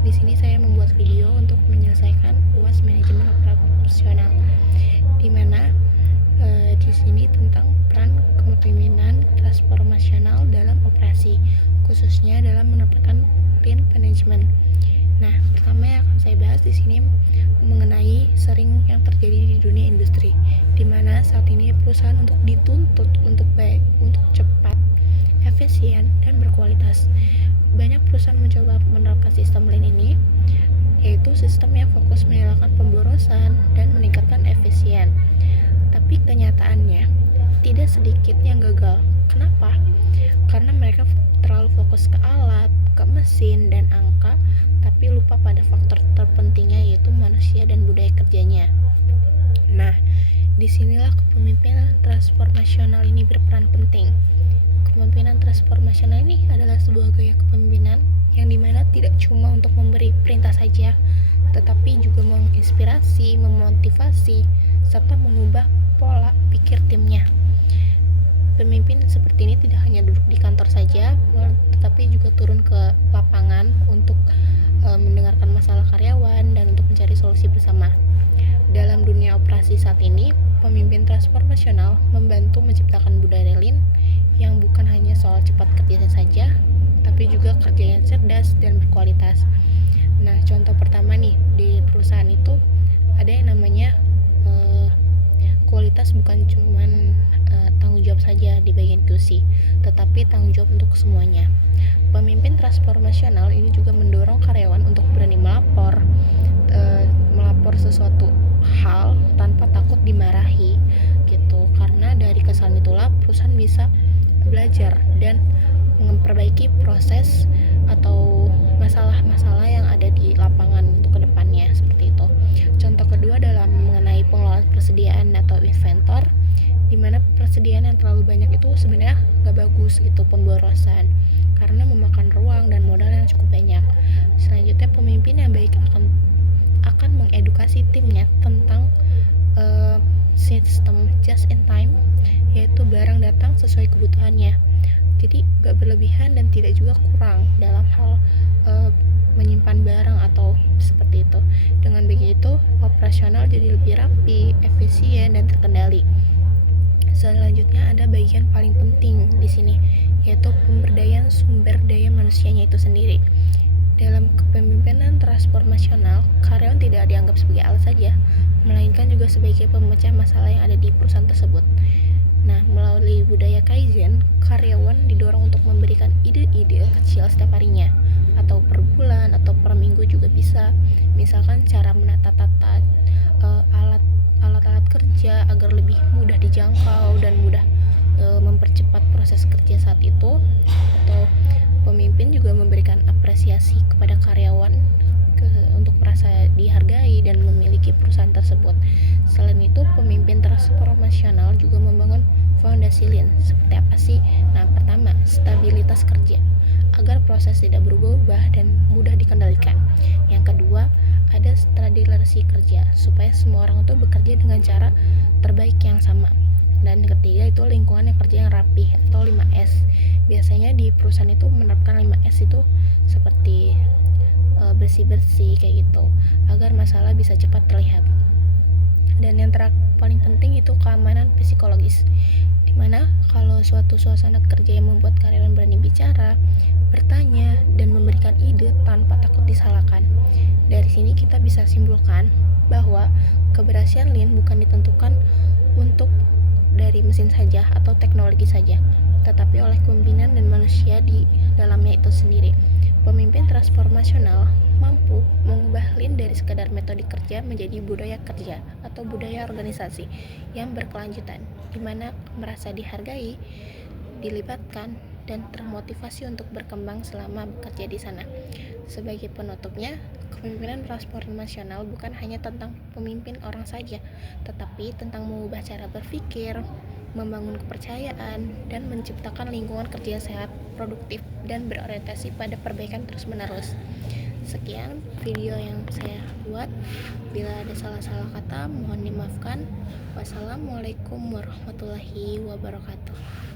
Di sini saya membuat video untuk menyelesaikan UAS Manajemen Operasional, di mana di sini tentang peran kepemimpinan transformasional dalam operasi, khususnya dalam menerapkan Lean Management. Nah, pertama yang akan saya bahas di sini mengenai sering yang terjadi di dunia industri, di mana saat ini perusahaan dituntut untuk baik, untuk cepat, efisien, dan berkualitas. Banyak perusahaan mencoba menerapkan sistem Lean ini, yaitu sistem yang fokus menghilangkan pemborosan dan meningkatkan efisien. Tapi kenyataannya tidak sedikit yang gagal. Kenapa? Karena mereka terlalu fokus ke alat, ke mesin, dan angka, tapi lupa pada faktor terpentingnya, yaitu manusia dan budaya kerjanya. Nah, disinilah kepemimpinan transformasional ini berperan penting. Kepemimpinan transformasional ini adalah sebuah gaya kepemimpinan yang dimana tidak cuma untuk memberi perintah saja, tetapi juga menginspirasi, memotivasi, serta mengubah pola pikir timnya. Pemimpin seperti ini tidak hanya duduk di kantor saja, tetapi juga turun ke lapangan untuk mendengarkan masalah karyawan dan untuk mencari solusi bersama. Dalam dunia operasi saat ini, pemimpin transformasional membantu menciptakan budaya Lean yang bukan hanya soal cepat kerja saja, tapi juga kerja yang cerdas dan berkualitas. Nah, contoh pertama nih, di perusahaan itu ada yang namanya kualitas bukan cuman tanggung jawab saja di bagian QC, tetapi tanggung jawab untuk semuanya. Pemimpin transformasional ini juga mendorong karyawan untuk berani melapor sesuatu hal tanpa takut dimarahi gitu, karena dari kesalahan itulah perusahaan bisa belajar dan memperbaiki proses atau masalah-masalah yang ada di lapangan untuk kedepannya, seperti itu. Contoh kedua dalam mengenai pengelolaan persediaan atau inventor, di mana persediaan yang terlalu banyak itu sebenarnya gak bagus gitu, pemborosan, karena memakan ruang dan modal yang cukup banyak. Selanjutnya, pemimpin yang baik akan mengedukasi timnya tentang sistem just in time, yaitu barang datang sesuai kebutuhannya. Jadi gak berlebihan dan tidak juga kurang dalam hal menyimpan barang atau seperti itu. Dengan begitu, operasional jadi lebih rapi, efisien, dan terkendali. Selanjutnya ada bagian paling penting di sini, yaitu pemberdayaan sumber daya manusianya itu sendiri. Dalam kepemimpinan transformasional, karyawan tidak dianggap sebagai alat saja, melainkan juga sebagai pemecah masalah yang ada di perusahaan tersebut. Nah, melalui budaya Kaizen, karyawan didorong untuk memberikan ide-ide kecil setiap harinya, atau per bulan, atau per minggu juga bisa. Misalkan cara menata-tata alat-alat kerja agar lebih mudah dijangkau dan mudah mempercepat proses kerja saat itu. Atau pemimpin juga memberikan apresiasi kepada karyawan untuk merasa dihargai dan memiliki perusahaan tersebut. Selain itu, pemimpin transformasional juga membangun fondasi Lean. Seperti apa sih? Nah, pertama, stabilitas kerja agar proses tidak berubah-ubah dan mudah dikendalikan. Yang kedua, ada standarisasi kerja supaya semua orang itu bekerja dengan cara terbaik yang sama. Dan ketiga itu lingkungan yang kerja yang rapih atau 5S. Biasanya di perusahaan itu menerapkan 5S itu seperti bersih-bersih kayak gitu, agar masalah bisa cepat terlihat. Dan yang paling penting itu keamanan psikologis, dimana kalau suatu suasana kerja yang membuat karyawan berani bicara, bertanya, dan memberikan ide tanpa takut disalahkan. Dari sini kita bisa simpulkan bahwa keberhasilan Lean bukan ditentukan untuk dari mesin saja atau teknologi saja, tetapi oleh kepemimpinan dan manusia di dalamnya itu sendiri. Pemimpin transformasional mampu mengubah Lean dari sekadar metode kerja menjadi budaya kerja atau budaya organisasi yang berkelanjutan, di mana merasa dihargai, dilibatkan, dan termotivasi untuk berkembang selama bekerja di sana. Sebagai penutupnya, kepemimpinan transformasional bukan hanya tentang pemimpin orang saja, tetapi tentang mengubah cara berpikir, membangun kepercayaan, dan menciptakan lingkungan kerja sehat, produktif, dan berorientasi pada perbaikan terus-menerus. Sekian video yang saya buat. Bila ada salah-salah kata, mohon dimaafkan. Wassalamualaikum warahmatullahi wabarakatuh.